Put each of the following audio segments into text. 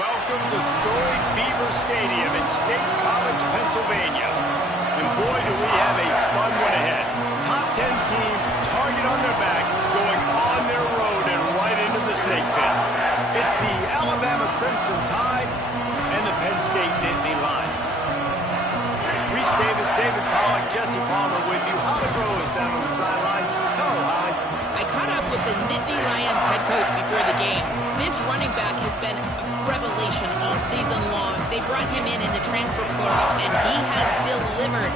Welcome to storied Beaver Stadium in State College, Pennsylvania. And boy, do we have a fun one ahead. Top 10 team, target on their back, going on their road and right into the snake pit. It's the Alabama Crimson Tide and the Penn State Nittany Lions. Reese Davis, David Pollack, Jesse Palmer with you. Holly Rowe is down on the sideline. Hello, Holly. I caught up with the Nittany Lions head coach before the game. This running back has been a revelation all season long. They brought him in the transfer portal, and he has delivered.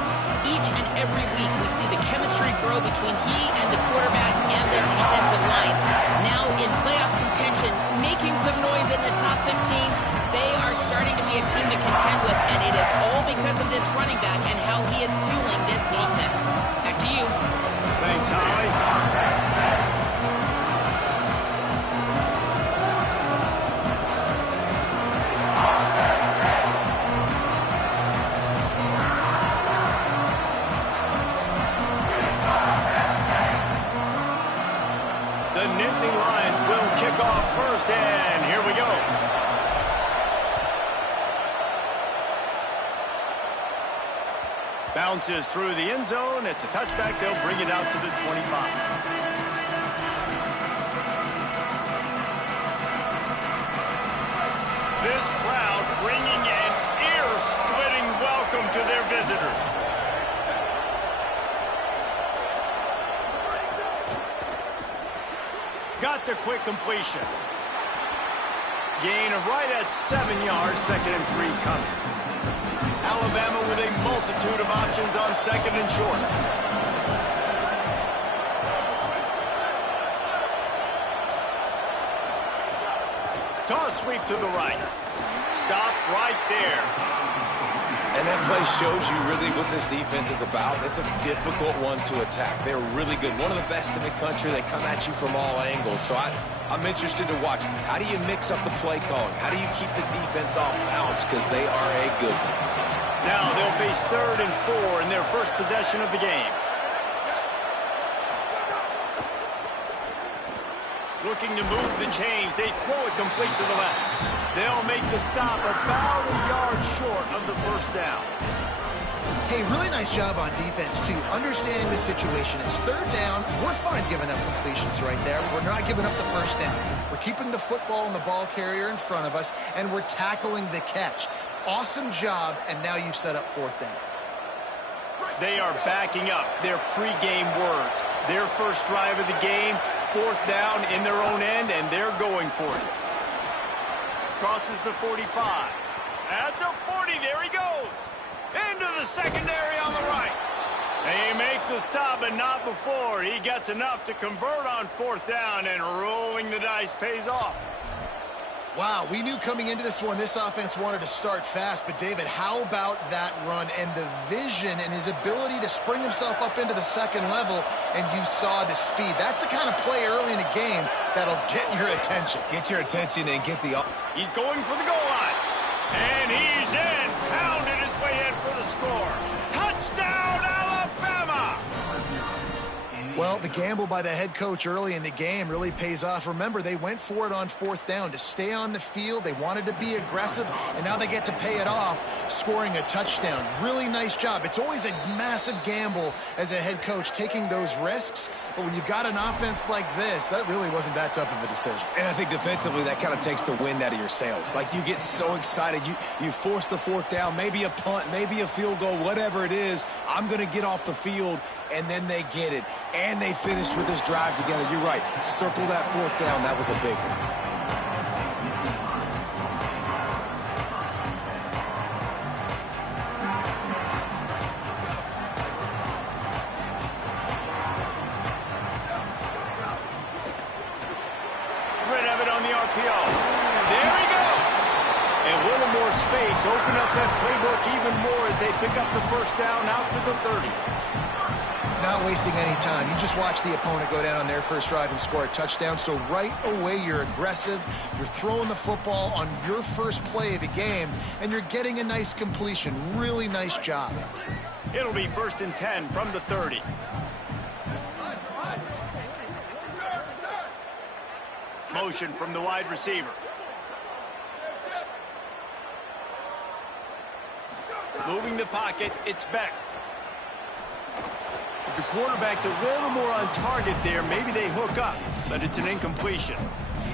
Each and every week, we see the chemistry grow between he and the quarterback and their offensive line. Now in playoff contention, making some noise in the top 15, they are starting to be a team to contend with, and it is all because of this running back and how he is fueling this offense. Back to you. Thanks, Holly. The Nittany Lions will kick off first, and here we go. Bounces through the end zone. It's a touchback. They'll bring it out to the 25. This crowd bringing an ear-splitting welcome to their visitors. Got the quick completion. Gain of right at 7 yards, 2nd and 3 coming. Alabama with a multitude of options on 2nd and short. Toss sweep to the right. Stop right there. And that play shows you really what this defense is about. It's a difficult one to attack. They're really good. One of the best in the country. They come at you from all angles. So I'm interested to watch. How do you mix up the play calling? How do you keep the defense off balance? Because they are a good one. Now they'll face 3rd and 4 in their first possession of the game. Looking to move the chains. They throw it complete to the left. They'll make the stop about a yard short of the first down. Hey, really nice job on defense, too. Understanding the situation. It's 3rd down. We're fine giving up completions right there. We're not giving up the first down. We're keeping the football and the ball carrier in front of us, and we're tackling the catch. Awesome job, and now you've set up 4th down. They are backing up their pregame words. Their first drive of the game, 4th down in their own end, and they're going for it. Crosses the 45. At the 40, there he goes. Into the secondary on the right. They make the stop, but not before. He gets enough to convert on 4th down, and rolling the dice pays off. Wow, we knew coming into this one, this offense wanted to start fast, but David, how about that run and the vision and his ability to spring himself up into the 2nd level, and you saw the speed. That's the kind of play early in the game that'll get your attention. Get your attention and get the... He's going for the goal line, and he's in, pounded his way in for the score. Touchdown, Alabama! Well, the gamble by the head coach early in the game really pays off. Remember, they went for it on 4th down to stay on the field. They wanted to be aggressive, and now they get to pay it off, scoring a touchdown. Really nice job. It's always a massive gamble as a head coach taking those risks, but when you've got an offense like this, that really wasn't that tough of a decision. And I think defensively, that kind of takes the wind out of your sails. Like, you get so excited. You force the 4th down, maybe a punt, maybe a field goal, whatever it is. I'm going to get off the field, and then they get it. And they finish with this drive together. You're right. Circle that 4th down. That was a big one. Red Evan on the RPO. There he goes. And a little more space. Open up that playbook even more as they pick up the first down out to the 30. Not wasting any time. You just watch the opponent go down on their first drive and score a touchdown. So right away, you're aggressive. You're throwing the football on your first play of the game, and you're getting a nice completion. Really nice job. It'll be 1st and 10 from the 30. Motion from the wide receiver. Moving the pocket, it's Beck. If the quarterback's a little more on target there, maybe they hook up, but it's an incompletion.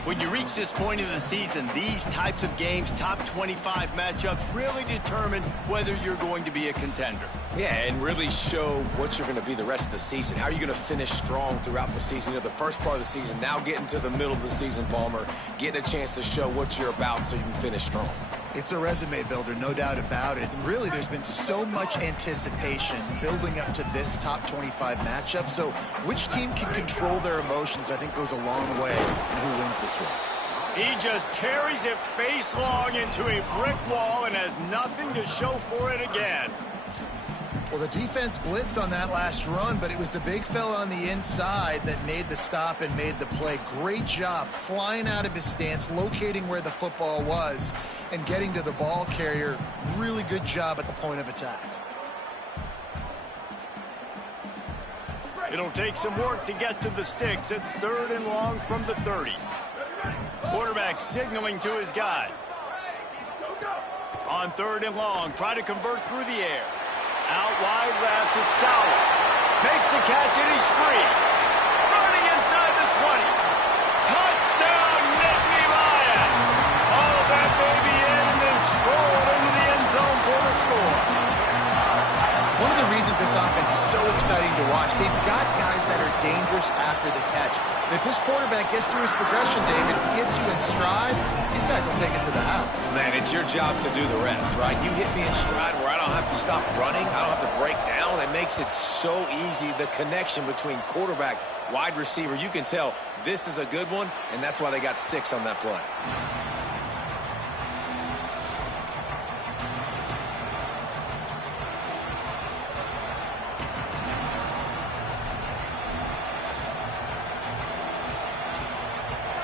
When you reach this point in the season, these types of games, top 25 matchups, really determine whether you're going to be a contender. Yeah, and really show what you're going to be the rest of the season. How are you going to finish strong throughout the season? You know, the first part of the season, now getting to the middle of the season, Palmer, getting a chance to show what you're about so you can finish strong. It's a resume builder, no doubt about it. And really, there's been so much anticipation building up to this top 25 matchup. So which team can control their emotions, I think, goes a long way in who wins this one. He just carries it face long into a brick wall and has nothing to show for it again. Well, the defense blitzed on that last run, but it was the big fella on the inside that made the stop and made the play. Great job flying out of his stance, locating where the football was, and getting to the ball carrier. Really good job at the point of attack. It'll take some work to get to the sticks. It's 3rd and long from the 30. Quarterback signaling to his guys. On 3rd and long, try to convert through the air. Out wide left, it's Sauer. Makes the catch, and he's free. Running inside the 20. Touchdown, Nittany Lions. Hauled that baby in and then strolled into the end zone for the score. One of the reasons this offense is so exciting to watch, they've got guys that are dangerous after the catch. And if this quarterback gets through his progression, David, hits you in stride, these guys will take it to the house. Man, it's your job to do the rest, right? You hit me in stride where I don't have to stop running. I don't have to break down. It makes it so easy. The connection between quarterback, wide receiver, you can tell this is a good one, and that's why they got 6 on that play.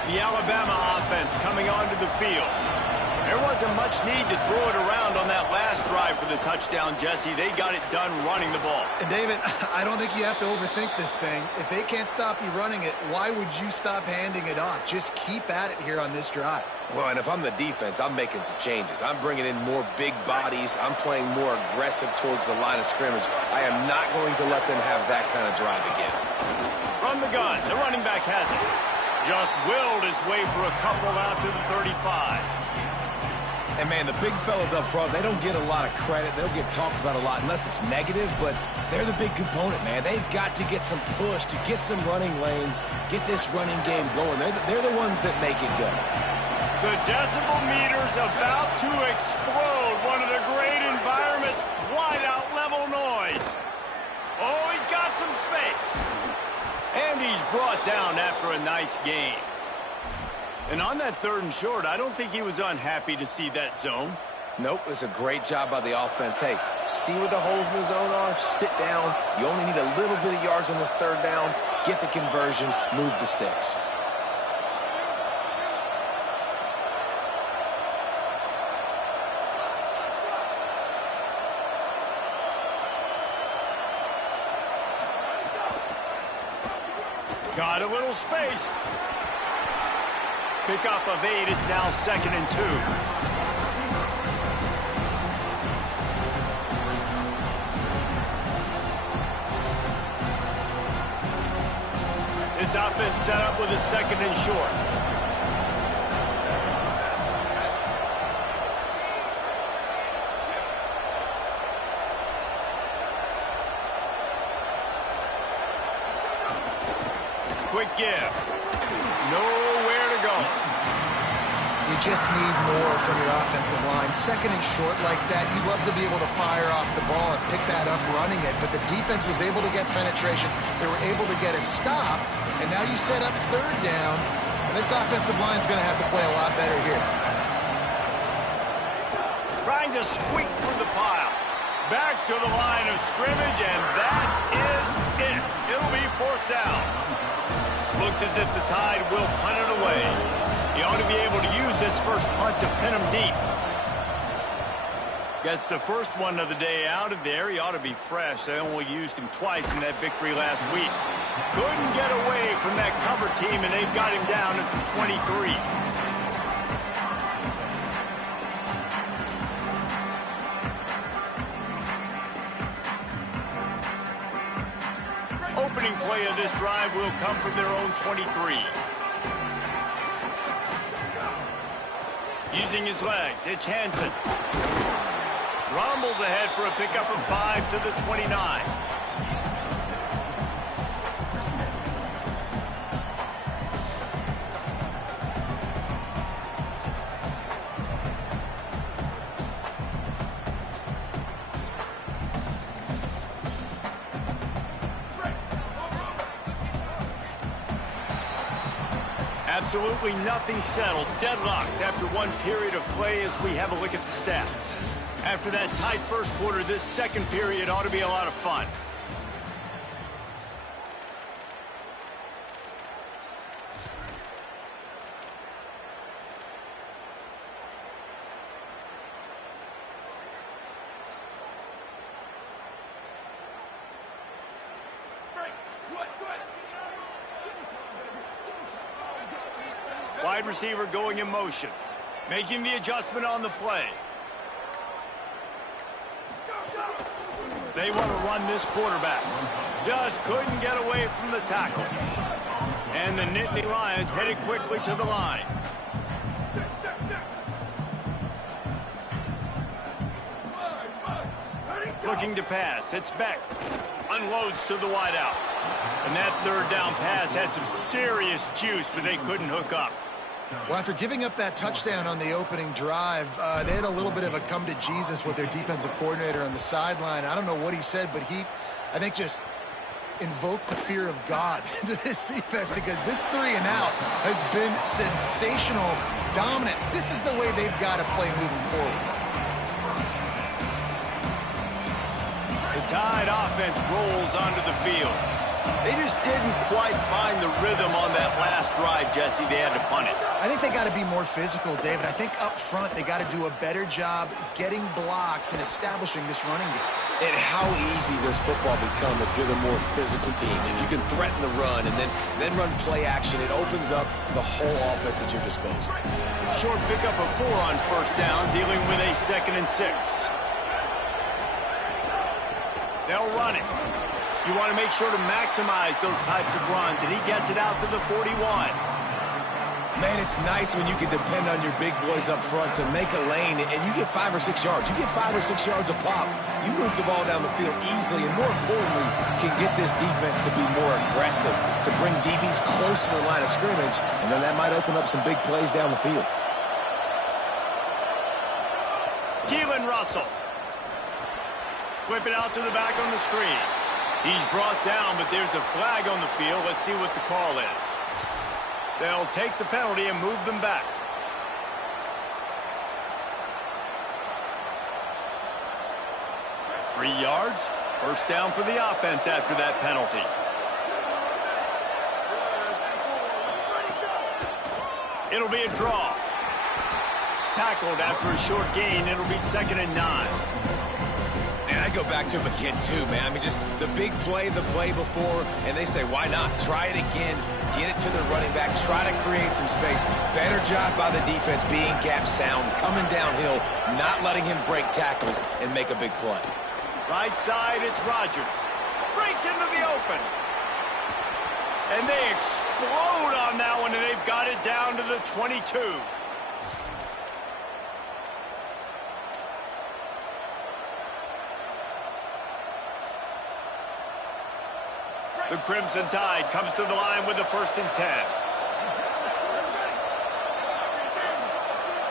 The Alabama offense coming onto the field. There wasn't much need to throw it around on that last drive for the touchdown, Jesse. They got it done running the ball. And David, I don't think you have to overthink this thing. If they can't stop you running it, why would you stop handing it off? Just keep at it here on this drive. Well, and if I'm the defense, I'm making some changes. I'm bringing in more big bodies. I'm playing more aggressive towards the line of scrimmage. I am not going to let them have that kind of drive again. From the gun, the running back has it. Just willed his way for a couple out to the 35. And, man, the big fellas up front, they don't get a lot of credit. They'll get talked about a lot unless it's negative, but they're the big component, man. They've got to get some push, to get some running lanes, get this running game going. They're the ones that make it go. The decibel meter's about to explode. One of the great environments, wide out level noise. Oh, he's got some space. And he's brought down after a nice gain. And on that 3rd and short, I don't think he was unhappy to see that zone. Nope, it's a great job by the offense. Hey, see where the holes in the zone are? Sit down. You only need a little bit of yards on this 3rd down. Get the conversion. Move the sticks. Got a little space. Pickup of 8. It's now 2nd and 2. This offense set up with a 2nd and short. Quick give. Nowhere to go. You just need more from your offensive line. 2nd and short like that, you'd love to be able to fire off the ball and pick that up running it, but the defense was able to get penetration. They were able to get a stop, and now you set up 3rd down, and this offensive line's going to have to play a lot better here. Trying to squeak through the pile. Back to the line of scrimmage, and that is it. It'll be 4th down. Looks as if the Tide will punt it away. He ought to be able to use this first punt to pin him deep. Gets the first one of the day out of there. He ought to be fresh. They only used him twice in that victory last week. Couldn't get away from that cover team, and they've got him down at the 23. opening play of this drive will come from their own 23. Using his legs, it's Hansen. Rumbles ahead for a pickup of 5 to the 29. Absolutely nothing settled. Deadlocked after one period of play as we have a look at the stats. After that tight first quarter, this second period ought to be a lot of fun. Wide receiver going in motion, making the adjustment on the play. They want to run this quarterback. Just couldn't get away from the tackle. And the Nittany Lions headed quickly to the line. Looking to pass. It's Beck. Unloads to the wideout. And that third down pass had some serious juice, but they couldn't hook up. Well, after giving up that touchdown on the opening drive, they had a little bit of a come to Jesus with their defensive coordinator on the sideline. I don't know what he said, but he, I think, just invoked the fear of God into this defense, because this 3 and out has been sensational, dominant. This is the way they've got to play moving forward. The Tide offense rolls onto the field. They just didn't quite find the rhythm on that last drive, Jesse. They had to punt it. I think they got to be more physical, David. I think up front they got to do a better job getting blocks and establishing this running game. And how easy does football become if you're the more physical team? If you can threaten the run and then run play action, it opens up the whole offense at your disposal. Short pickup of 4 on first down, dealing with a 2nd and 6. They'll run it. You want to make sure to maximize those types of runs, and he gets it out to the 41. Man, it's nice when you can depend on your big boys up front to make a lane, and you get 5 or 6 yards. You get 5 or 6 yards a pop. You move the ball down the field easily, and more importantly, can get this defense to be more aggressive, to bring DBs close to the line of scrimmage, and then that might open up some big plays down the field. Keelan Russell. Flip it out to the back on the screen. He's brought down, but there's a flag on the field. Let's see what the call is. They'll take the penalty and move them back. Free yards. First down for the offense after that penalty. It'll be a draw. Tackled after a short gain. It'll be 2nd and 9. And I go back to him again, too, man. I mean, just the big play, the play before, and they say, why not? Try it again, get it to the running back, try to create some space. Better job by the defense being gap sound, coming downhill, not letting him break tackles and make a big play. Right side, it's Rodgers. Breaks into the open. And they explode on that one, and they've got it down to the 22. The Crimson Tide comes to the line with the 1st and 10.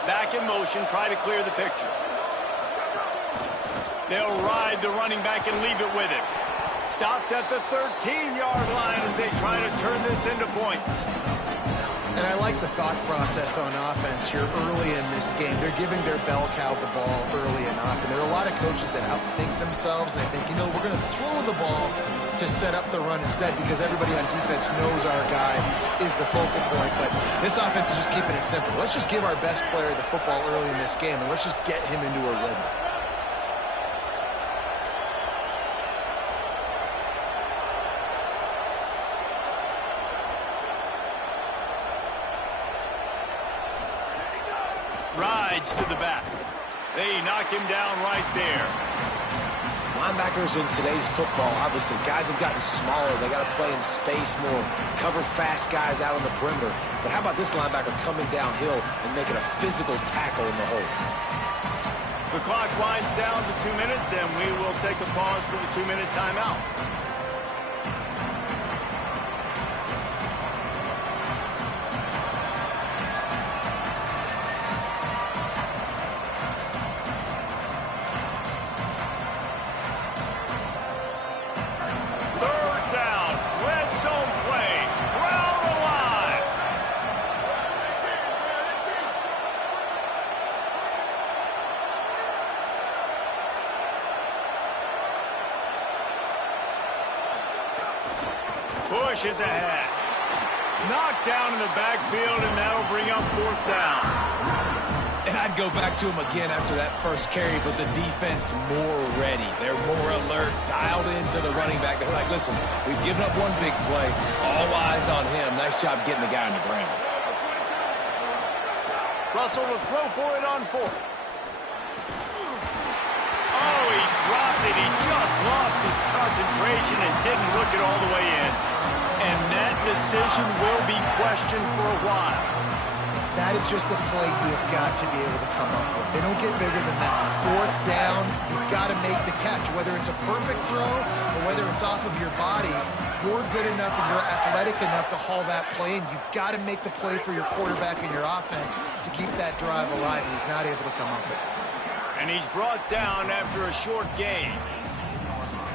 Back in motion, try to clear the picture. They'll ride the running back and leave it with him. Stopped at the 13-yard line as they try to turn this into points. And I like the thought process on offense here early in this game. They're giving their bell cow the ball early enough. And there are a lot of coaches that outthink themselves, and they think, you know, we're going to throw the ball to set up the run instead, because everybody on defense knows our guy is the focal point. But this offense is just keeping it simple. Let's just give our best player the football early in this game, and let's just get him into a rhythm. Rides to the back. They knock him down right there. linebackers in today's football, obviously, guys have gotten smaller. They got to play in space more, cover fast guys out on the perimeter. But how about this linebacker coming downhill and making a physical tackle in the hole? The clock winds down to 2 minutes, and we will take a pause for the 2-minute timeout. Push is ahead. Knocked down in the backfield, and that'll bring up 4th down. And I'd go back to him again after that first carry, but the defense more ready. They're more alert, dialed into the running back. They're like, listen, we've given up one big play. All eyes on him. Nice job getting the guy on the ground. Russell to throw for it on 4th. Oh, he dropped it. He just lost his concentration and didn't look it all the way in. And that decision will be questioned for a while. That is just a play you have got to be able to come up with. They don't get bigger than that. 4th down, you've got to make the catch. Whether it's a perfect throw or whether it's off of your body, you're good enough and you're athletic enough to haul that play, and you've got to make the play for your quarterback and your offense to keep that drive alive, and he's not able to come up with it. And he's brought down after a short gain.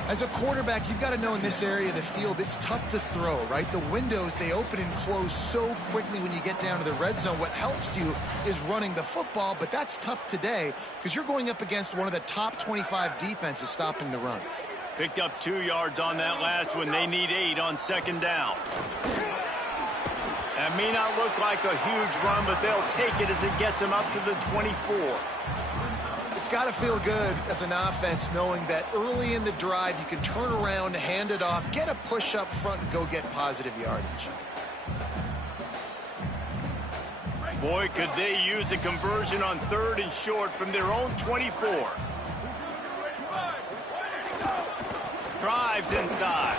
As a quarterback, you've got to know in this area of the field, it's tough to throw, right? The windows, they open and close so quickly when you get down to the red zone. What helps you is running the football, but that's tough today because you're going up against one of the top 25 defenses stopping the run. Picked up 2 yards on that last one. They need 8 on 2nd down. That may not look like a huge run, but they'll take it as it gets them up to the 24. It's got to feel good as an offense knowing that early in the drive you can turn around, hand it off, get a push up front, and go get positive yardage. Boy, could they use a conversion on 3rd and short from their own 24. Drives inside.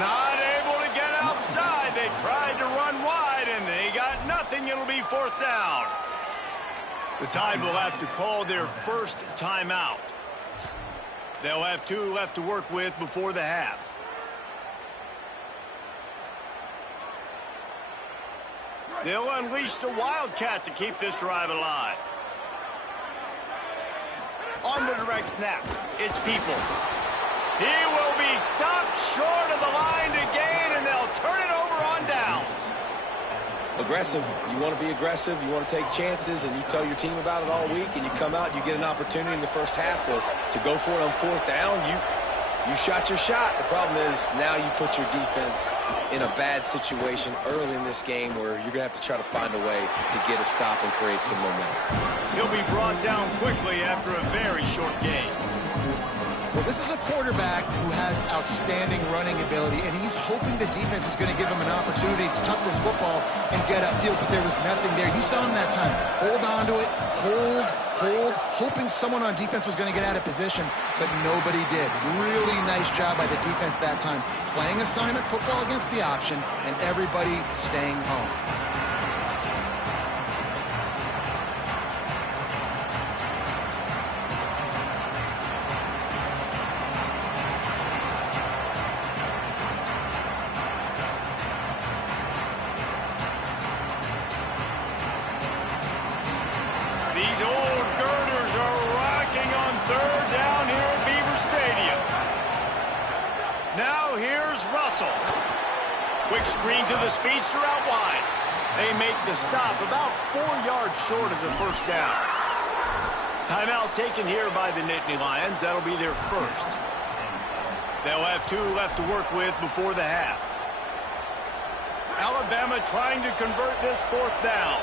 Not able to get outside. They tried to run wide, and they got nothing. It'll be 4th down. The Tide will have to call their first timeout. They'll have 2 left to work with before the half. They'll unleash the Wildcat to keep this drive alive. On the direct snap, it's Peoples. He will be stopped short of the line to gain, and they'll turn it over on downs. Aggressive. You want to be aggressive. You want to take chances, and you tell your team about it all week, and you come out and you get an opportunity in the first half to go for it on 4th down. You shot your shot. The problem is now you put your defense in a bad situation early in this game where you're going to have to try to find a way to get a stop and create some momentum. He'll be brought down quickly after a very short game. Well, this is a quarterback who has outstanding running ability, and he's hoping the defense is going to give him an opportunity to tuck this football and get upfield, but there was nothing there. You saw him that time. Hold on to it, hold, hoping someone on defense was going to get out of position, but nobody did. Really nice job by the defense that time. Playing assignment football against the option, and everybody staying home. These old girders are rocking on 3rd down here at Beaver Stadium. Now here's Russell. Quick screen to the speedster out wide. They make the stop about 4 yards short of the 1st down. Timeout taken here by the Nittany Lions. That'll be their first. They'll have 2 left to work with before the half. Alabama trying to convert this 4th down.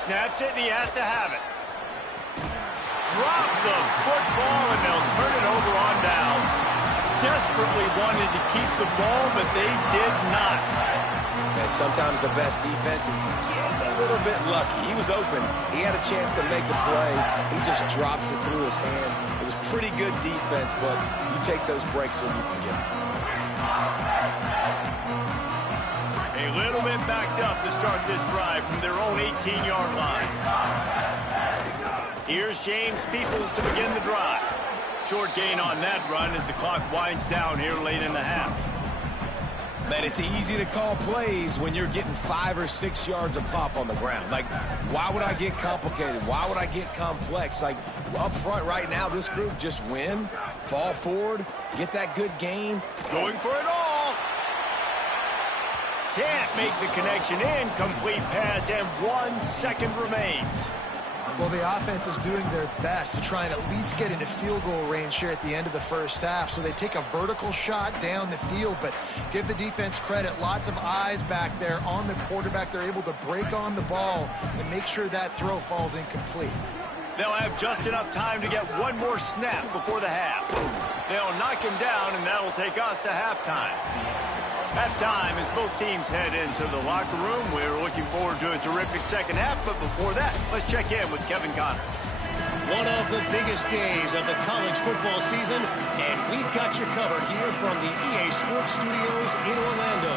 Snapped it, and he has to have it. Drop the football, and they'll turn it over on down. desperately wanted to keep the ball, but they did not. And sometimes the best defense is getting a little bit lucky. He was open. He had a chance to make a play. He just drops it through his hand. It was pretty good defense, but you take those breaks when you can get them. A little bit backed up to start this drive from their own 18-yard line. Here's James Peoples to begin the drive. Short gain on that run as the clock winds down here late in the half. Man, it's easy to call plays when you're getting 5 or 6 yards of pop on the ground. Like, why would I get complicated? Why would I get complex? Like, up front right now, this group just win, fall forward, get that good gain. Going for it all. Can't make the connection. Incomplete pass, and 1 second remains. Well, the offense is doing their best to try and at least get into field goal range here at the end of the first half. So they take a vertical shot down the field, but give the defense credit. Lots of eyes back there on the quarterback. They're able to break on the ball and make sure that throw falls incomplete. They'll have just enough time to get one more snap before the half. They'll knock him down, and that'll take us to halftime. Halftime as both teams head into the locker room. We're looking forward to a terrific second half, but before that, let's check in with Kevin Connor. One of the biggest days of the college football season, and we've got you covered here from the EA Sports Studios in Orlando.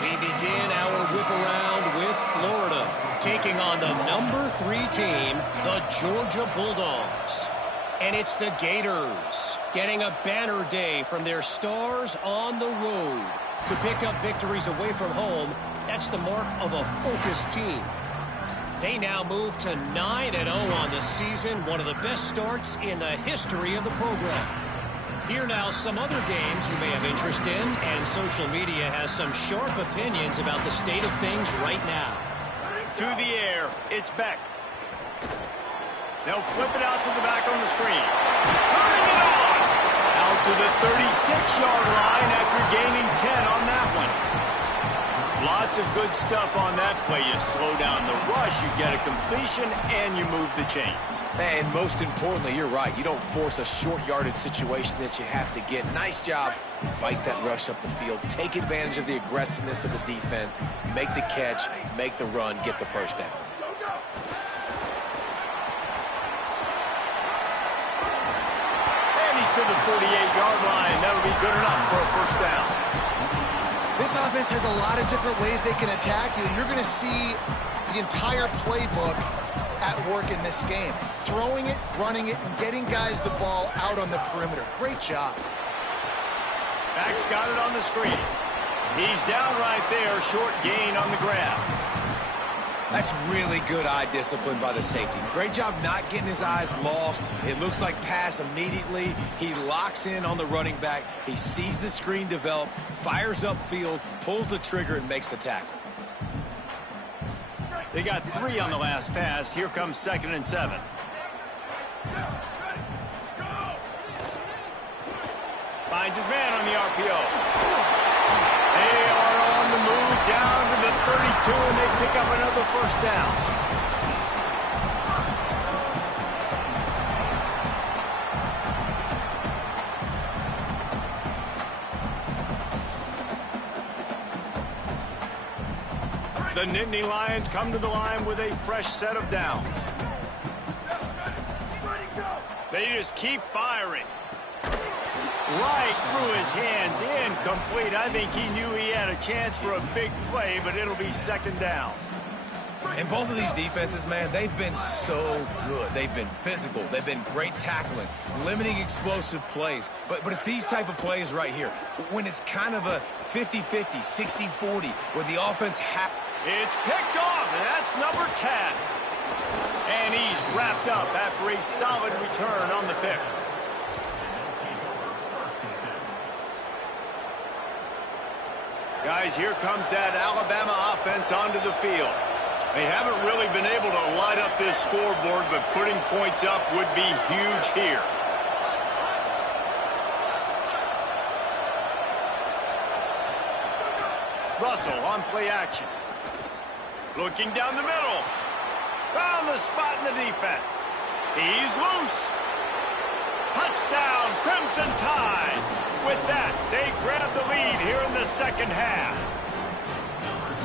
We begin our whip around with Florida, taking on the number 3 team, the Georgia Bulldogs. And it's the Gators getting a banner day from their stars on the road. To pick up victories away from home, that's the mark of a focused team. They now move to 9-0 on the season, one of the best starts in the history of the program. Here now some other games you may have interest in, and social media has some sharp opinions about the state of things right now. To the air, it's Beck. They'll flip it out to the back on the screen. Turning it on! Out to the 36-yard line after gaining 10 on that one. Lots of good stuff on that play. You slow down the rush, you get a completion, and you move the chains. And most importantly, you're right. You don't force a short yardage situation that you have to get. Nice job. Fight that rush up the field. Take advantage of the aggressiveness of the defense. Make the catch, make the run, get the first down. To the 48-yard line. That'll be good enough for a first down. This offense has a lot of different ways they can attack you, and you're going to see the entire playbook at work in this game. Throwing it, running it, and getting guys the ball out on the perimeter. Great job. Back's got it on the screen. He's down right there. Short gain on the grab. That's really good eye discipline by the safety. Great job not getting his eyes lost. It looks like pass immediately. He locks in on the running back. He sees the screen develop, fires upfield, pulls the trigger, and makes the tackle. They got 3 on the last pass. Here comes 2nd and 7. Finds his man on the RPO. They are on the move down to the 32, and they pick up another first down. The Nittany Lions come to the line with a fresh set of downs. They just keep firing. Right through his hands, incomplete. I think he knew he had a chance for a big play, but it'll be 2nd down. And both of these defenses, man, they've been so good. They've been physical. They've been great tackling, limiting explosive plays. But it's these type of plays right here, when it's kind of a 50-50, 60-40, where the offense It's picked off, and that's number 10. And he's wrapped up after a solid return on the pick. Guys, here comes that Alabama offense onto the field. They haven't really been able to light up this scoreboard, but putting points up would be huge here. Russell on play action. Looking down the middle. Found the spot in the defense. He's loose. Touchdown, Crimson Tide. With that, they grab the lead here in the second half.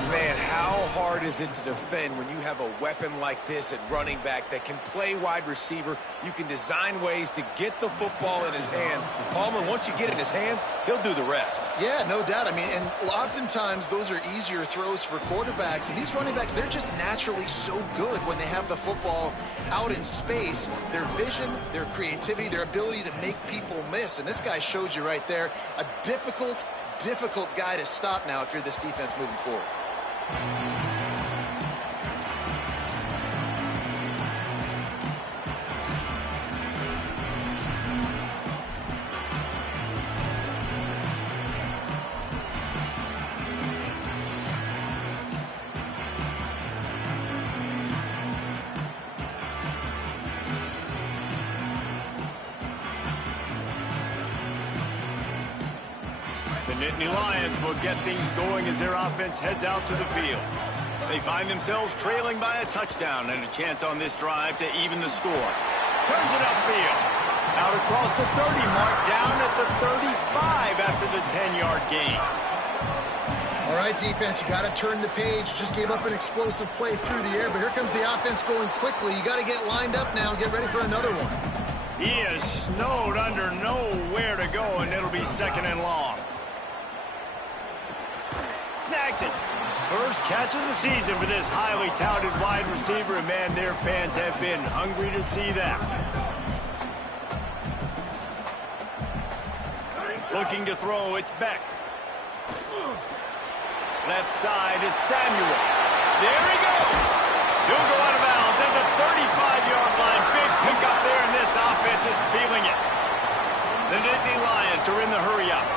Man, how hard is it to defend when you have a weapon like this at running back that can play wide receiver? You can design ways to get the football in his hand. Palmer, once you get it in his hands, he'll do the rest. Yeah, no doubt. I mean, and oftentimes those are easier throws for quarterbacks. And these running backs, they're just naturally so good when they have the football out in space. Their vision, their creativity, their ability to make people miss. And this guy showed you right there, a difficult guy to stop now if you're this defense moving forward. The Nittany Lions will get things going as their offense heads out to the field. They find themselves trailing by a touchdown and a chance on this drive to even the score. Turns it upfield. Out across the 30 mark, down at the 35 after the 10-yard gain. All right, defense, you got to turn the page. Just gave up an explosive play through the air, but here comes the offense going quickly. You got to get lined up now and get ready for another one. He is snowed under, nowhere to go, and it'll be second and long. Snags it. First catch of the season for this highly touted wide receiver, and man, their fans have been hungry to see that. Looking to throw, it's Beck. Left side is Samuel. There he goes. He'll go out of bounds at the 35-yard line. Big pickup there, and this offense is feeling it. The Nittany Lions are in the hurry-up.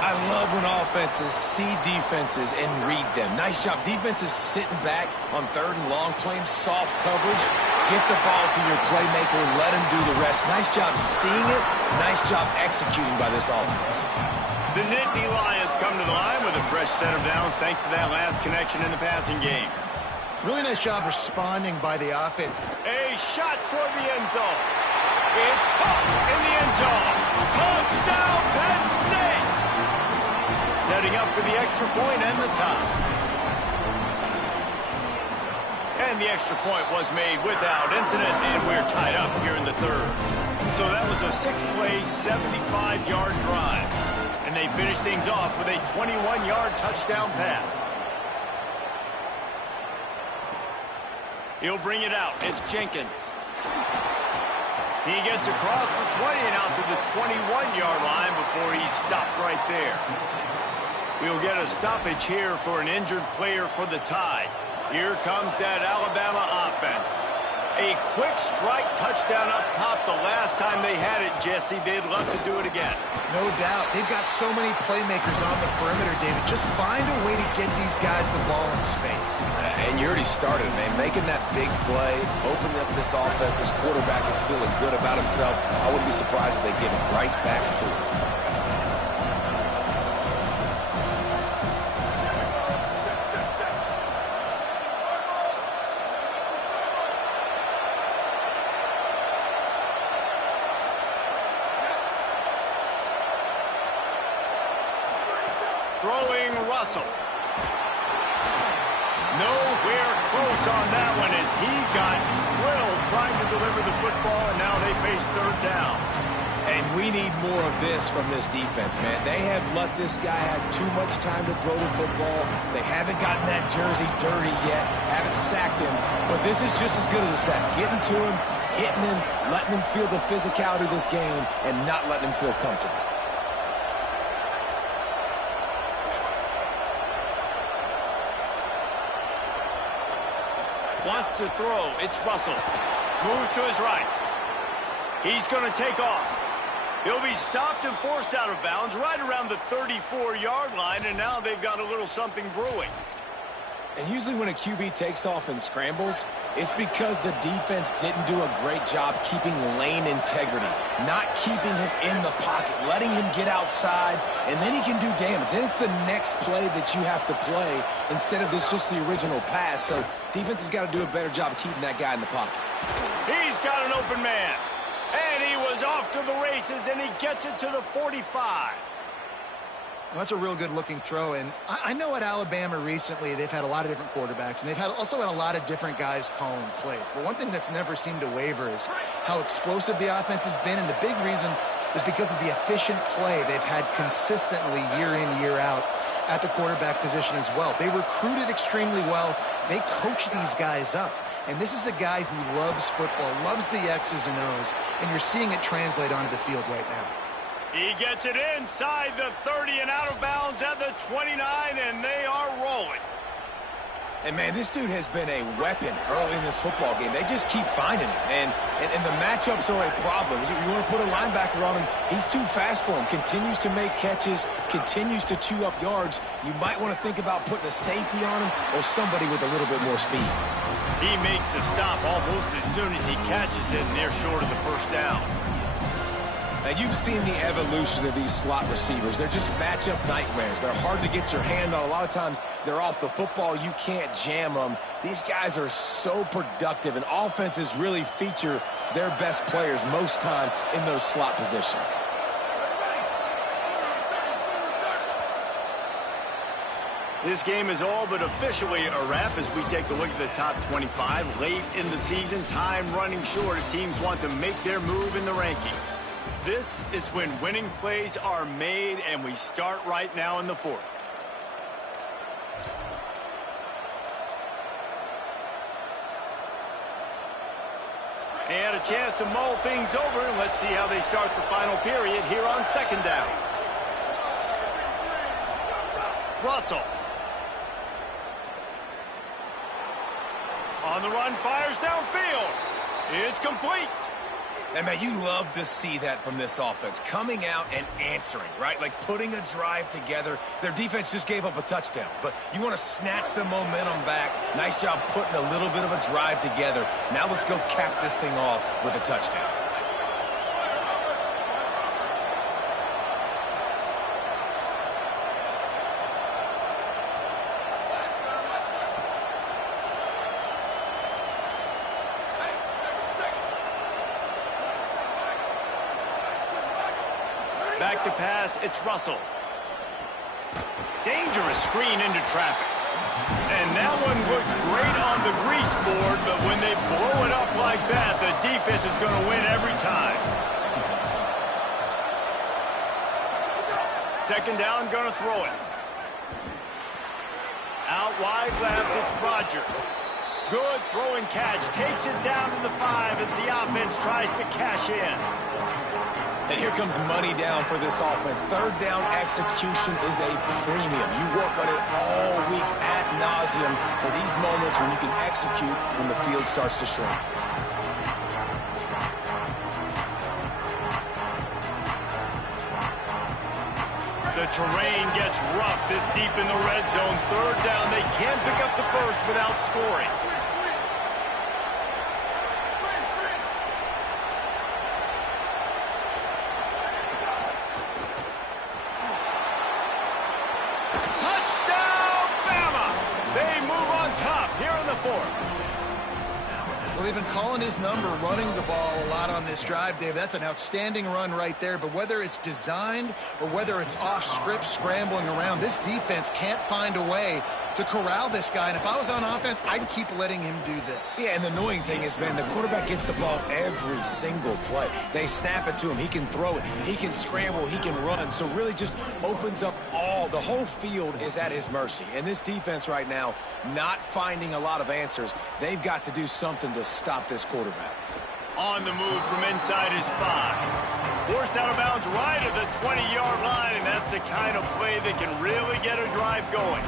I love when offenses see defenses and read them. Nice job. Defenses sitting back on 3rd and long, playing soft coverage. Get the ball to your playmaker. Let him do the rest. Nice job seeing it. Nice job executing by this offense. The Nittany Lions come to the line with a fresh set of downs thanks to that last connection in the passing game. Really nice job responding by the offense. A shot toward the end zone. It's caught in the end zone. Touchdown, Penn State! Setting up for the extra point and the tie. And the extra point was made without incident, and we're tied up here in the 3rd. So that was a 6-play, 75-yard drive. And they finished things off with a 21-yard touchdown pass. He'll bring it out. It's Jenkins. He gets across for 20 and out to the 21-yard line before he's stopped right there. We'll get a stoppage here for an injured player for the Tide. Here comes that Alabama offense. A quick strike touchdown up top the last time they had it, Jesse. They'd love to do it again. No doubt. They've got so many playmakers on the perimeter, David. Just find a way to get these guys the ball in space. And you already started, man. Making that big play, opening up this offense. This quarterback is feeling good about himself. I wouldn't be surprised if they get him right back to it. Throwing Russell. Nowhere close on that one as he got drilled trying to deliver the football, and now they face 3rd down. And we need more of this from this defense, man. They have let this guy have too much time to throw the football. They haven't gotten that jersey dirty yet, haven't sacked him. But this is just as good as a sack. Getting to him, hitting him, letting him feel the physicality of this game, and not letting him feel comfortable. Wants to throw. It's Russell. Moves to his right. He's going to take off. He'll be stopped and forced out of bounds right around the 34-yard line, and now they've got a little something brewing. And usually when a QB takes off and scrambles, it's because the defense didn't do a great job keeping lane integrity, not keeping him in the pocket, letting him get outside, and then he can do damage. Then it's the next play that you have to play instead of this just the original pass. So defense has got to do a better job of keeping that guy in the pocket. He's got an open man. And he was off to the races, and he gets it to the 45. Well, that's a real good-looking throw, and I know at Alabama recently they've had a lot of different quarterbacks, and they've also had a lot of different guys calling plays. But one thing that's never seemed to waver is how explosive the offense has been, and the big reason is because of the efficient play they've had consistently year in, year out at the quarterback position as well. They recruited extremely well. They coach these guys up. And this is a guy who loves football, loves the X's and O's, and you're seeing it translate onto the field right now. He gets it inside the 30 and out of bounds at the 29, and they are rolling. And, man, this dude has been a weapon early in this football game. They just keep finding it. And the matchups are a problem. You want to put a linebacker on him, he's too fast for him. Continues to make catches, continues to chew up yards. You might want to think about putting a safety on him or somebody with a little bit more speed. He makes the stop almost as soon as he catches it, and they're short of the first down. Now, you've seen the evolution of these slot receivers. They're just matchup nightmares. They're hard to get your hand on. A lot of times, they're off the football. You can't jam them. These guys are so productive, and offenses really feature their best players most time in those slot positions. This game is all but officially a wrap as we take a look at the top 25. Late in the season, time running short as teams want to make their move in the rankings. This is when winning plays are made, and we start right now in the fourth. And a chance to mull things over, and let's see how they start the final period here on second down. Russell. On the run, fires downfield. It's complete. And, man, you love to see that from this offense. Coming out and answering, right? Like putting a drive together. Their defense just gave up a touchdown. But you want to snatch the momentum back. Nice job putting a little bit of a drive together. Now let's go cap this thing off with a touchdown. Back to pass, it's Russell. Dangerous screen into traffic. And that one looked great on the grease board, but when they blow it up like that, the defense is going to win every time. Second down, going to throw it. Out wide left, it's Rodgers. Good throw and catch. Takes it down to the 5 as the offense tries to cash in. And here comes money down for this offense. Third down execution is a premium. You work on it all week ad nauseum for these moments when you can execute when the field starts to shrink. The terrain gets rough this deep in the red zone. Third down, they can't pick up the first without scoring. Well, they've been calling his number, running the ball a lot on this drive, Dave. That's an outstanding run right there. But whether it's designed or whether it's off script, scrambling around, this defense can't find a way to corral this guy. And if I was on offense, I'd keep letting him do this. Yeah, and the annoying thing is, man, the quarterback gets the ball every single play. They snap it to him. He can throw it. He can scramble. He can run. So really just opens up the whole field is at his mercy. And this defense right now, not finding a lot of answers. They've got to do something to stop this quarterback. On the move from inside his 5. Forced out of bounds right at the 20-yard line, and that's the kind of play that can really get a drive going.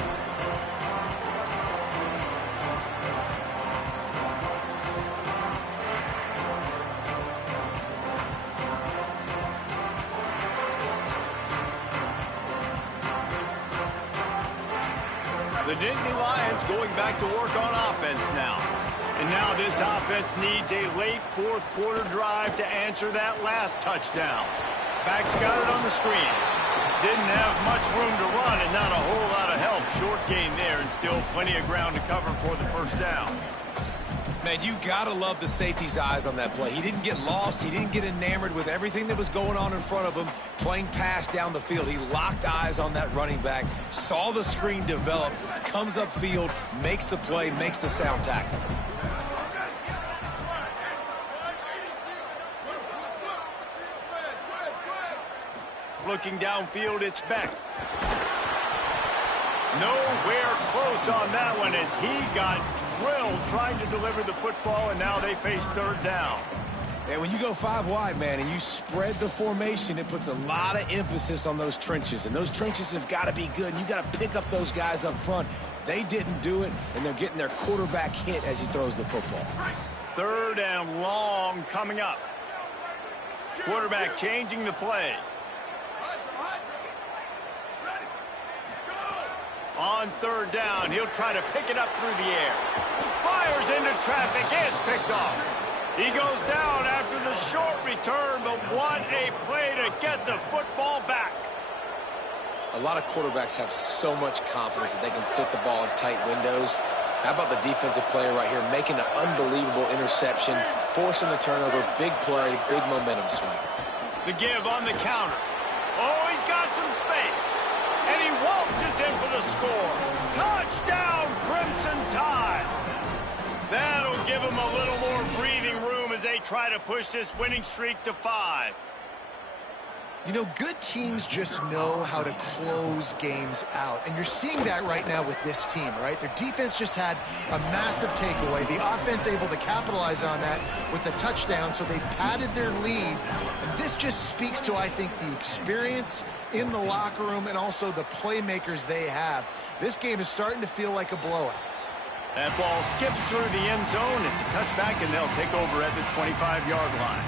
The Nittany Lions going back to work on offense now. And now this offense needs a late fourth quarter drive to answer that last touchdown. Backs got it on the screen. Didn't have much room to run and not a whole lot of help. Short gain there and still plenty of ground to cover for the first down. Man, you got to love the safety's eyes on that play. He didn't get lost. He didn't get enamored with everything that was going on in front of him, playing pass down the field. He locked eyes on that running back, saw the screen develop, comes upfield, makes the play, makes the sound tackle. Looking downfield, it's Beck. Nowhere close on that one as he got drilled trying to deliver the football, and now they face third down. And when you go 5 wide, man, and you spread the formation, it puts a lot of emphasis on those trenches. And those trenches have got to be good. You got to pick up those guys up front. They didn't do it, and they're getting their quarterback hit as he throws the football. Third and long coming up. Quarterback changing the play. On third down, he'll try to pick it up through the air. Fires into traffic. It's picked off. He goes down after the short return, but what a play to get the football back. A lot of quarterbacks have so much confidence that they can fit the ball in tight windows. How about the defensive player right here making an unbelievable interception, forcing the turnover, big play, big momentum swing. The give on the counter. Oh, he's got some space. And he waltzes in for the score. Touchdown, Crimson Tide. That'll give him a little more breathing room as they try to push this winning streak to 5. You know, good teams just know how to close games out. And you're seeing that right now with this team, right? Their defense just had a massive takeaway. The offense able to capitalize on that with a touchdown, so they padded their lead. And this just speaks to, I think, the experience in the locker room and also the playmakers they have. This game is starting to feel like a blowout. That ball skips through the end zone. It's a touchback, and they'll take over at the 25-yard line.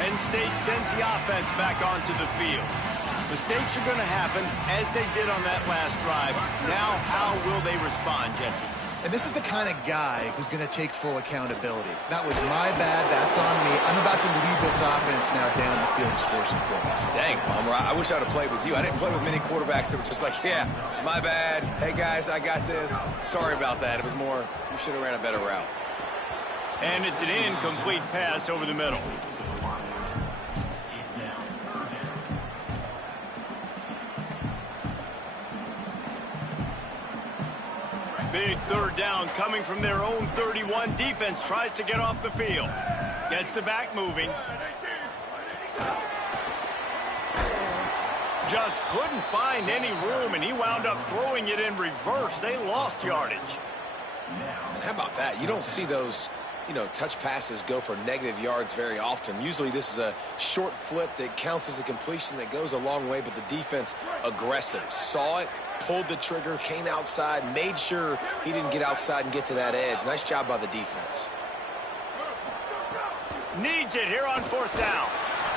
Penn State sends the offense back onto the field. Mistakes are going to happen, as they did on that last drive. Now, how will they respond, Jesse? And this is the kind of guy who's going to take full accountability. That was my bad. That's on me. I'm about to lead this offense now down the field and score some points. Dang, Palmer, I wish I would have played with you. I didn't play with many quarterbacks that were just like, yeah, my bad. Hey, guys, I got this. Sorry about that. It was more, you should have ran a better route. And it's an incomplete pass over the middle. Big third down coming from their own 31. Defense tries to get off the field. Gets the back moving. Just couldn't find any room, and he wound up throwing it in reverse. They lost yardage. And how about that? You don't see those, touch passes go for negative yards very often. Usually this is a short flip that counts as a completion that goes a long way, but the defense aggressive. Saw it, pulled the trigger, came outside, made sure he didn't get outside and get to that edge. Nice job by the defense. Needs it here on fourth down.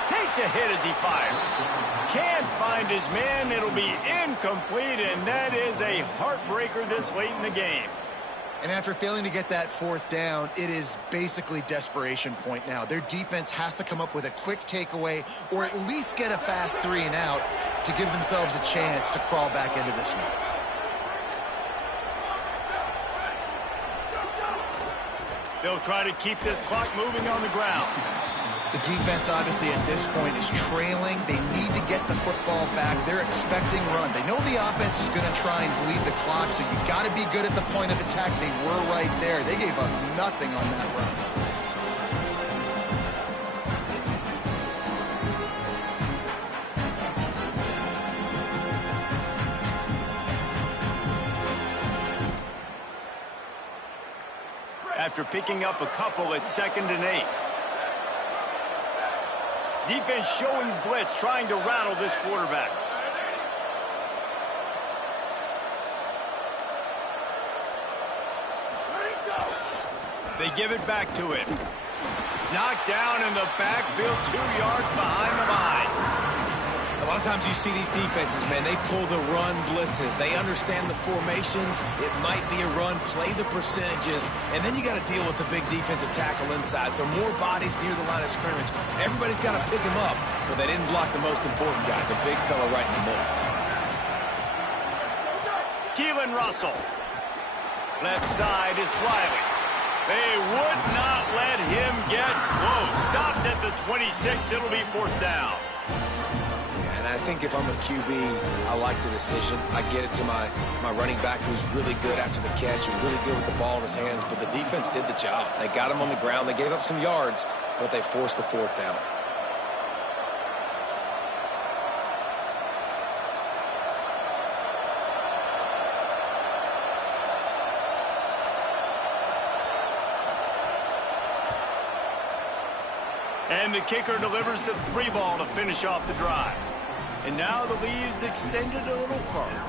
Takes a hit as he fires. Can't find his man. It'll be incomplete, and that is a heartbreaker this late in the game. And after failing to get that fourth down, it is basically desperation point now. Their defense has to come up with a quick takeaway or at least get a fast 3 and out to give themselves a chance to crawl back into this one. They'll try to keep this clock moving on the ground. The defense, obviously, at this point is trailing. They need to get the football back. They're expecting run. They know the offense is going to try and bleed the clock, so you got to be good at the point of attack. They were right there. They gave up nothing on that run. After picking up a couple at 2nd and 8. Defense showing blitz, trying to rattle this quarterback. They give it back to him. Knocked down in the backfield, 2 yards behind the line. A lot of times you see these defenses, man, they pull the run blitzes. They understand the formations. It might be a run, play the percentages, and then you got to deal with the big defensive tackle inside. So more bodies near the line of scrimmage. Everybody's got to pick him up, but they didn't block the most important guy, the big fella right in the middle. Keelan Russell. Left side is Riley. They would not let him get close. Stopped at the 26. It'll be 4th down. And I think if I'm a QB, I like the decision. I get it to my running back who's really good after the catch and really good with the ball in his hands, but the defense did the job. They got him on the ground. They gave up some yards, but they forced the 4th down. And the kicker delivers the 3 ball to finish off the drive. And now the lead is extended a little further.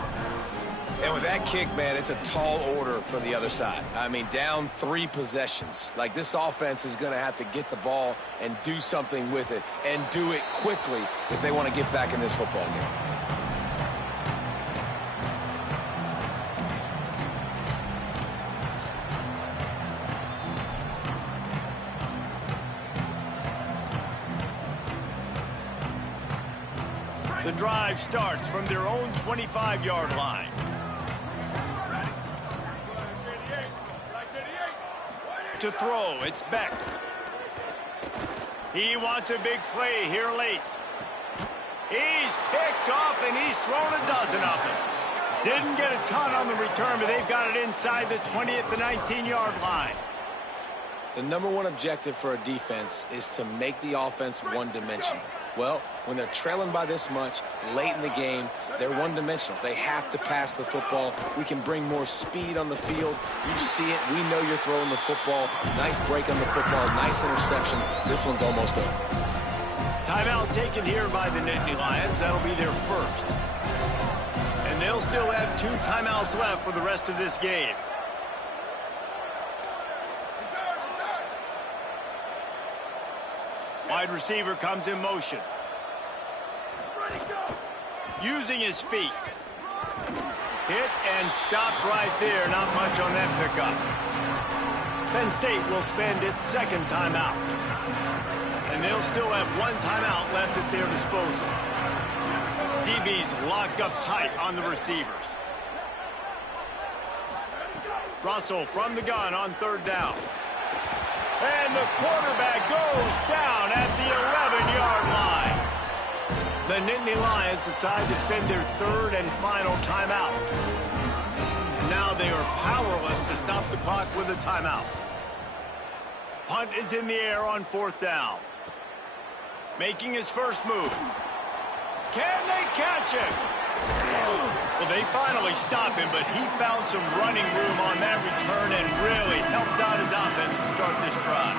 And with that kick, man, it's a tall order for the other side. I mean, down 3 possessions. Like, this offense is going to have to get the ball and do something with it, and do it quickly if they want to get back in this football game. The drive starts from their own 25-yard line. To throw, it's Beck. He wants a big play here late. He's picked off, and he's thrown a dozen of them. Didn't get a ton on the return, but they've got it inside the 20 at the 19-yard line. The #1 objective for a defense is to make the offense one-dimensional. Well, when they're trailing by this much late in the game, they're one-dimensional. They have to pass the football. We can bring more speed on the field. You see it. We know you're throwing the football. Nice break on the football. Nice interception. This one's almost over. Timeout taken here by the Nittany Lions. That'll be their first. And they'll still have 2 timeouts left for the rest of this game. Wide receiver comes in motion. Using his feet. Hit and stopped right there. Not much on that pickup. Penn State will spend its 2nd timeout. And they'll still have 1 timeout left at their disposal. DB's locked up tight on the receivers. Russell from the gun on 3rd down. And the quarterback goes down at the 11-yard line. The Nittany Lions decide to spend their 3rd and final timeout. And now they are powerless to stop the clock with a timeout. Punt is in the air on 4th down. Making his first move. Can they catch him? Well, they finally stop him, but he found some running room on that return and really helps out his offense to start this drive.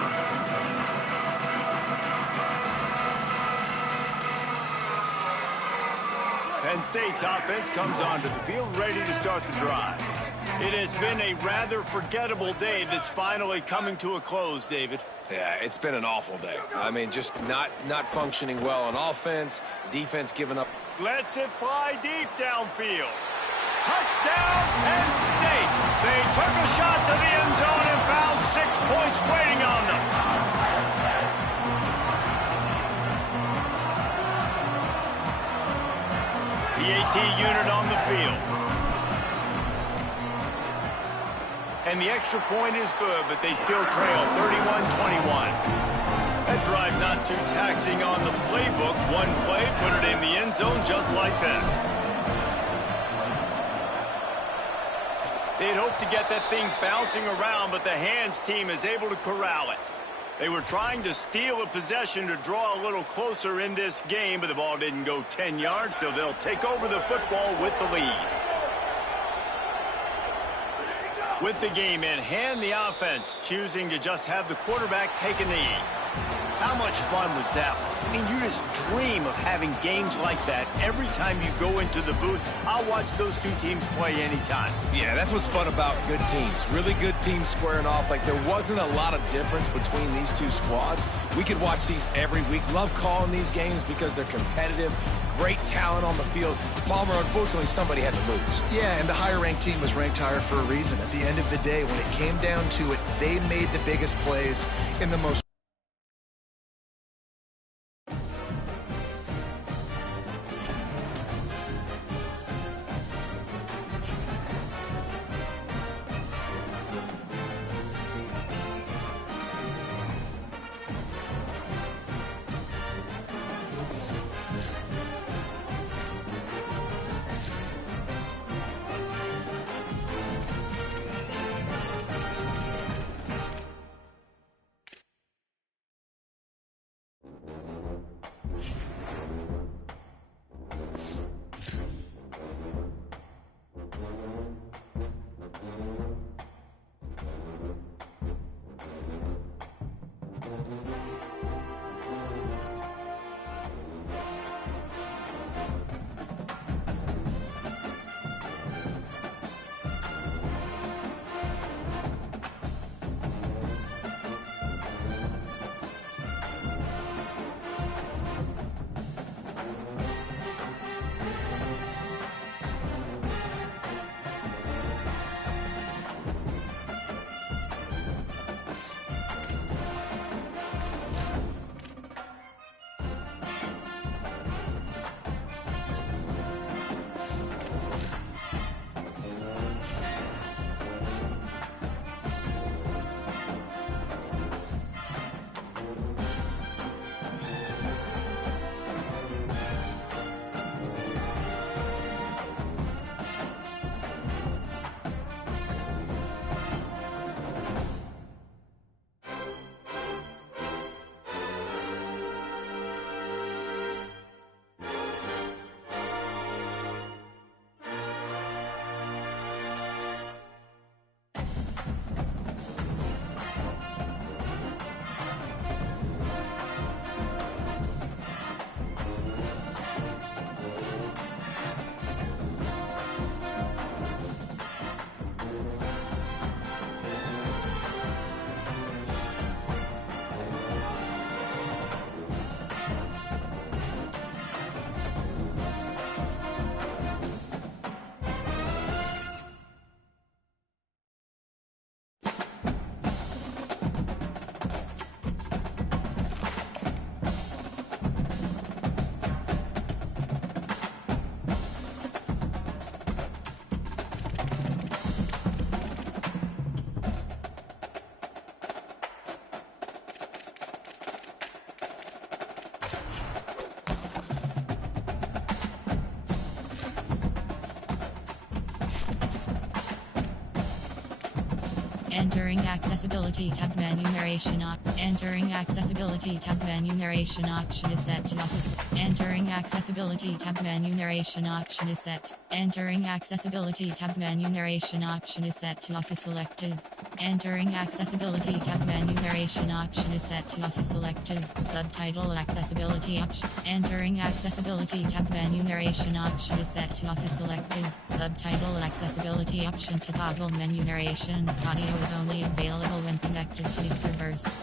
Penn State's offense comes onto the field ready to start the drive. It has been a rather forgettable day that's finally coming to a close, David. Yeah, it's been an awful day. I mean, just not functioning well on offense, defense giving up. Lets it fly deep downfield. Touchdown, Penn State. They took a shot to the end zone and found 6 points waiting on them. The AT unit on the field. And the extra point is good, but they still trail 31-21. That drive not too taxing on the playbook. 1 play, put it in the end zone just like that. They'd hoped to get that thing bouncing around, but the hands team is able to corral it. They were trying to steal a possession to draw a little closer in this game, but the ball didn't go 10 yards, so they'll take over the football with the lead. With the game in hand, the offense choosing to just have the quarterback take a knee. How much fun was that one? I mean, you just dream of having games like that every time you go into the booth. I'll watch those two teams play anytime. Yeah, that's what's fun about good teams. Really good teams squaring off. Like, there wasn't a lot of difference between these two squads. We could watch these every week. Love calling these games because they're competitive. Great talent on the field. Palmer, unfortunately, somebody had to lose. Yeah, and the higher-ranked team was ranked higher for a reason. At the end of the day, when it came down to it, they made the biggest plays in the most. Entering accessibility tab menu narration Entering accessibility tab menu narration option is set to office. Entering accessibility tab menu narration option is set. Entering accessibility tab menu narration option is set to office selected. Entering accessibility tab menu narration option is set to office selected. Subtitle accessibility option. Entering accessibility tab menu narration option is set to office selected. Subtitle accessibility option to toggle menu narration. Audio is only available when connected to the servers.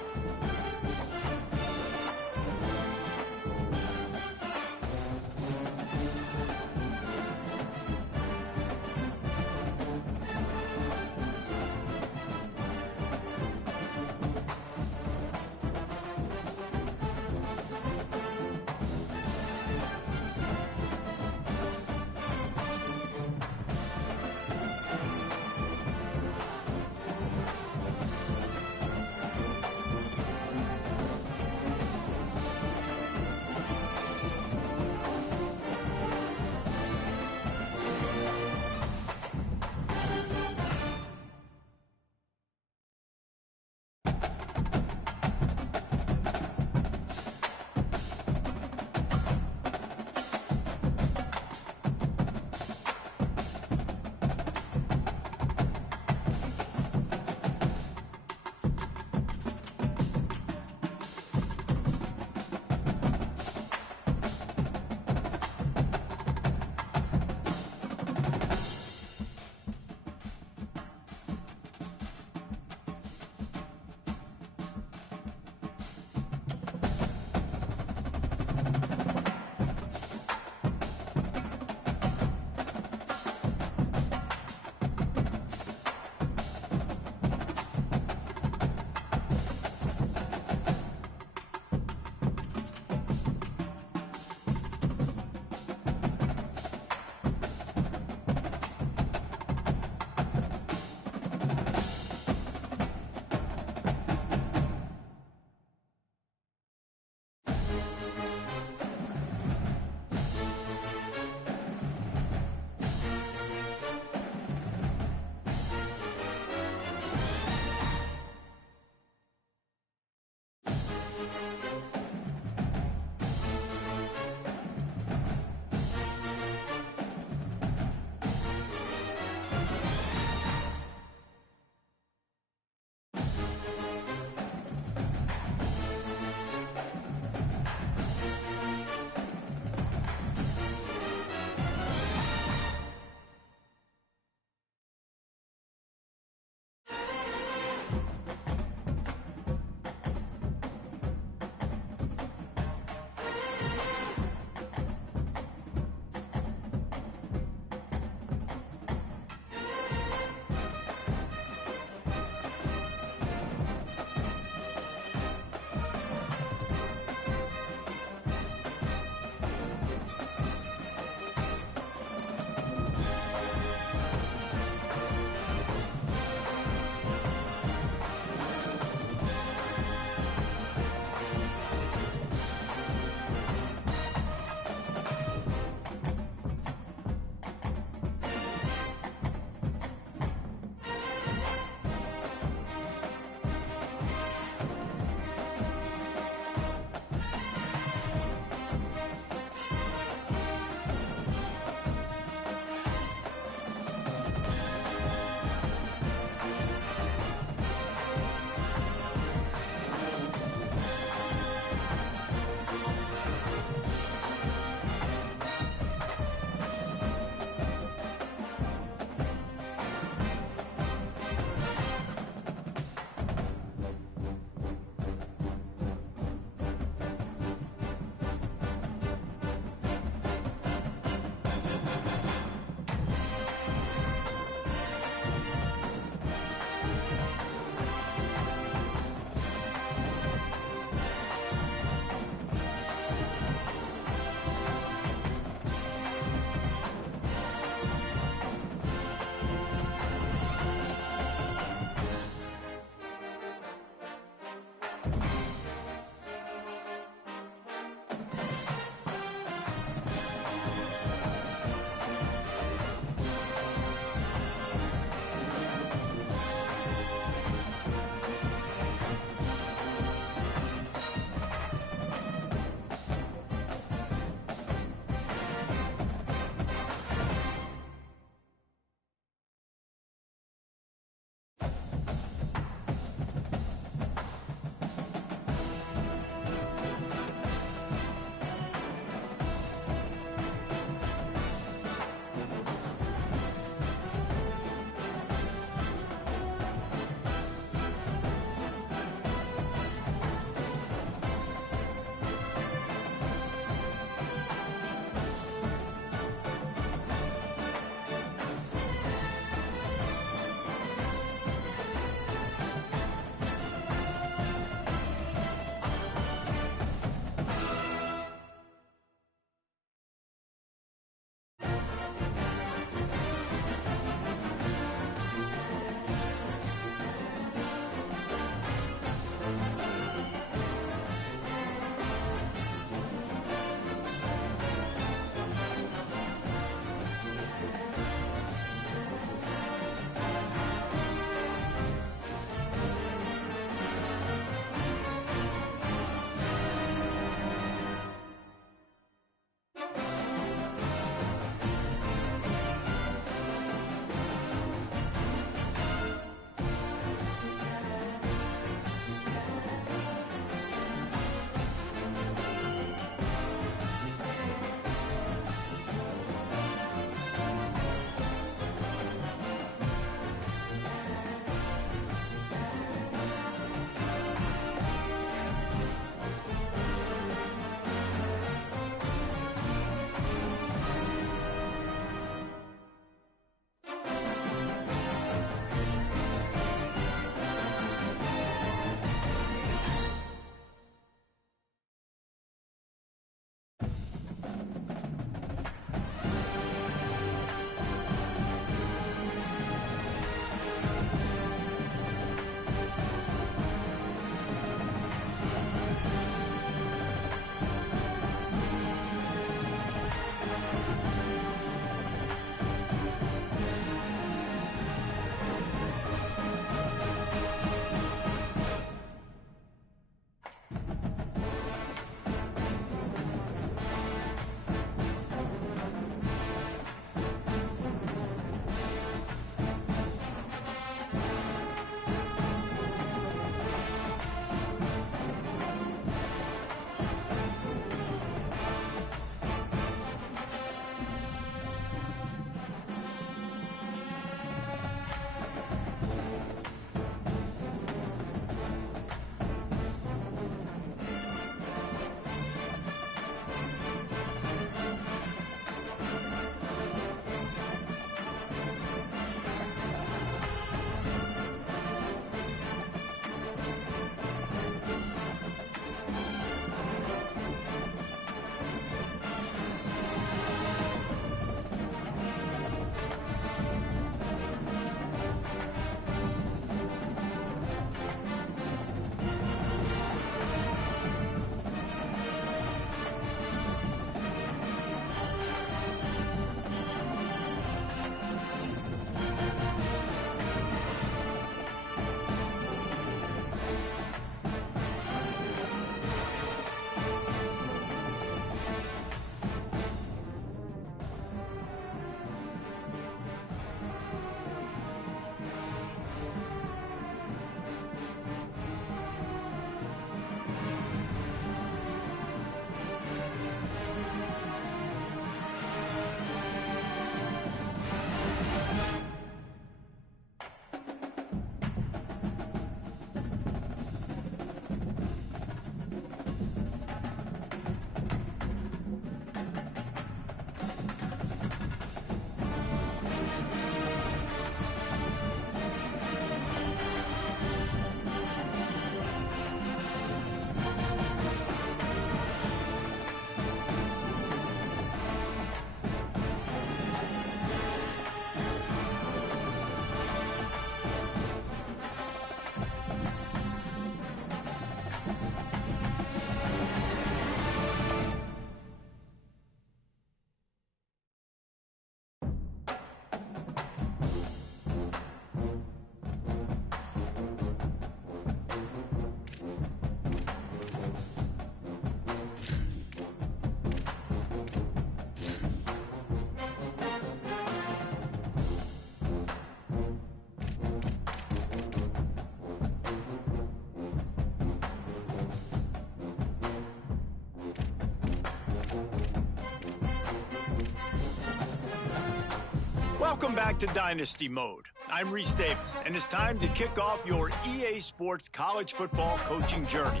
Welcome back to Dynasty Mode. I'm Reese Davis, and it's time to kick off your EA Sports college football coaching journey.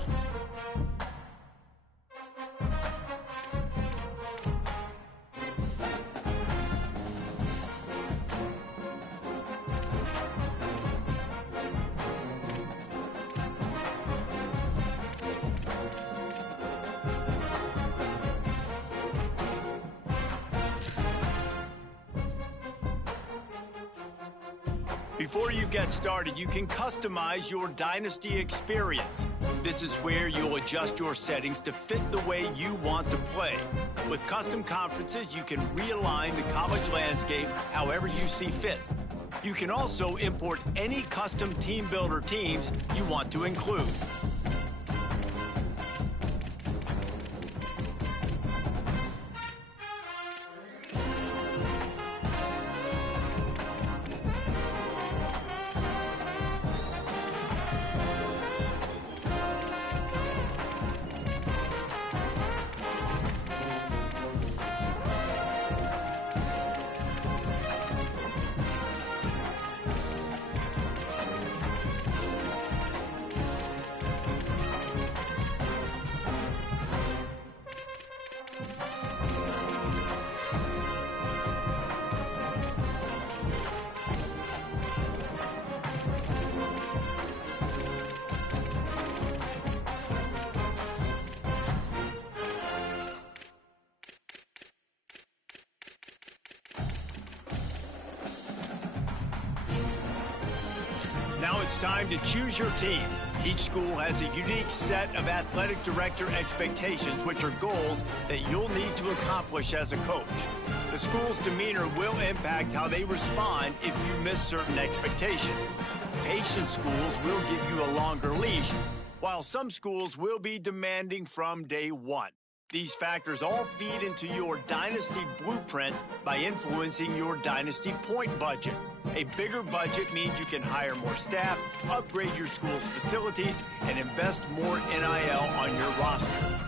Before you get started, you can customize your Dynasty experience. This is where you'll adjust your settings to fit the way you want to play. With custom conferences, you can realign the college landscape however you see fit. You can also import any custom team builder teams you want to include. Now it's time to choose your team. Each school has a unique set of athletic director expectations, which are goals that you'll need to accomplish as a coach. The school's demeanor will impact how they respond if you miss certain expectations. Patient schools will give you a longer leash, while some schools will be demanding from day one. These factors all feed into your Dynasty blueprint by influencing your Dynasty point budget. A bigger budget means you can hire more staff, upgrade your school's facilities, and invest more NIL on your roster.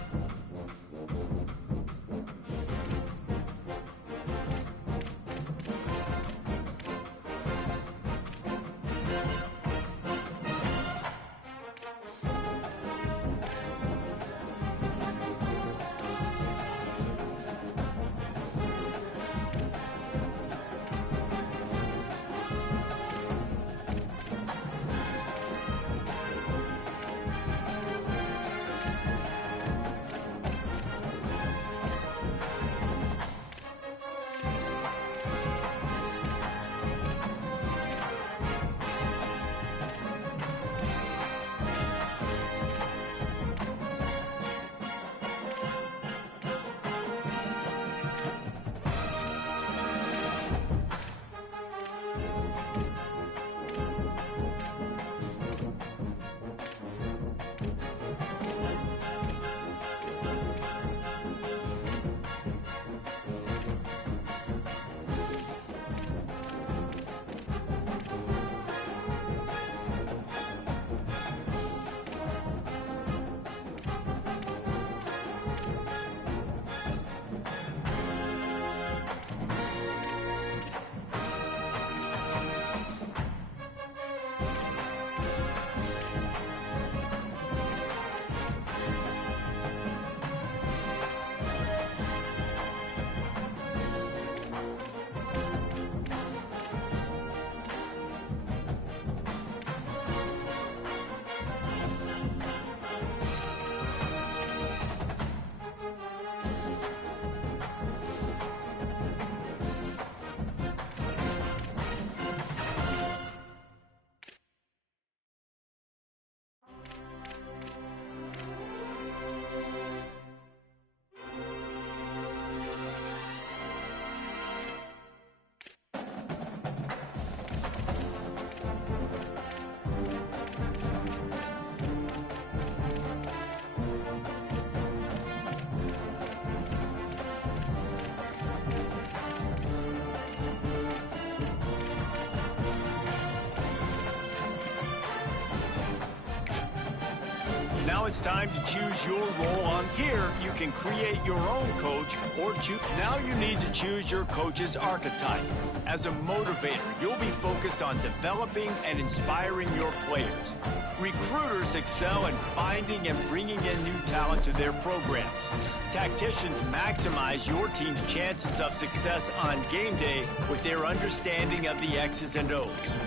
Now it's time to choose your role on here. You can create your own coach or choose. Now you need to choose your coach's archetype. As a motivator, you'll be focused on developing and inspiring your players. Recruiters excel in finding and bringing in new talent to their programs. Tacticians maximize your team's chances of success on game day with their understanding of the X's and O's.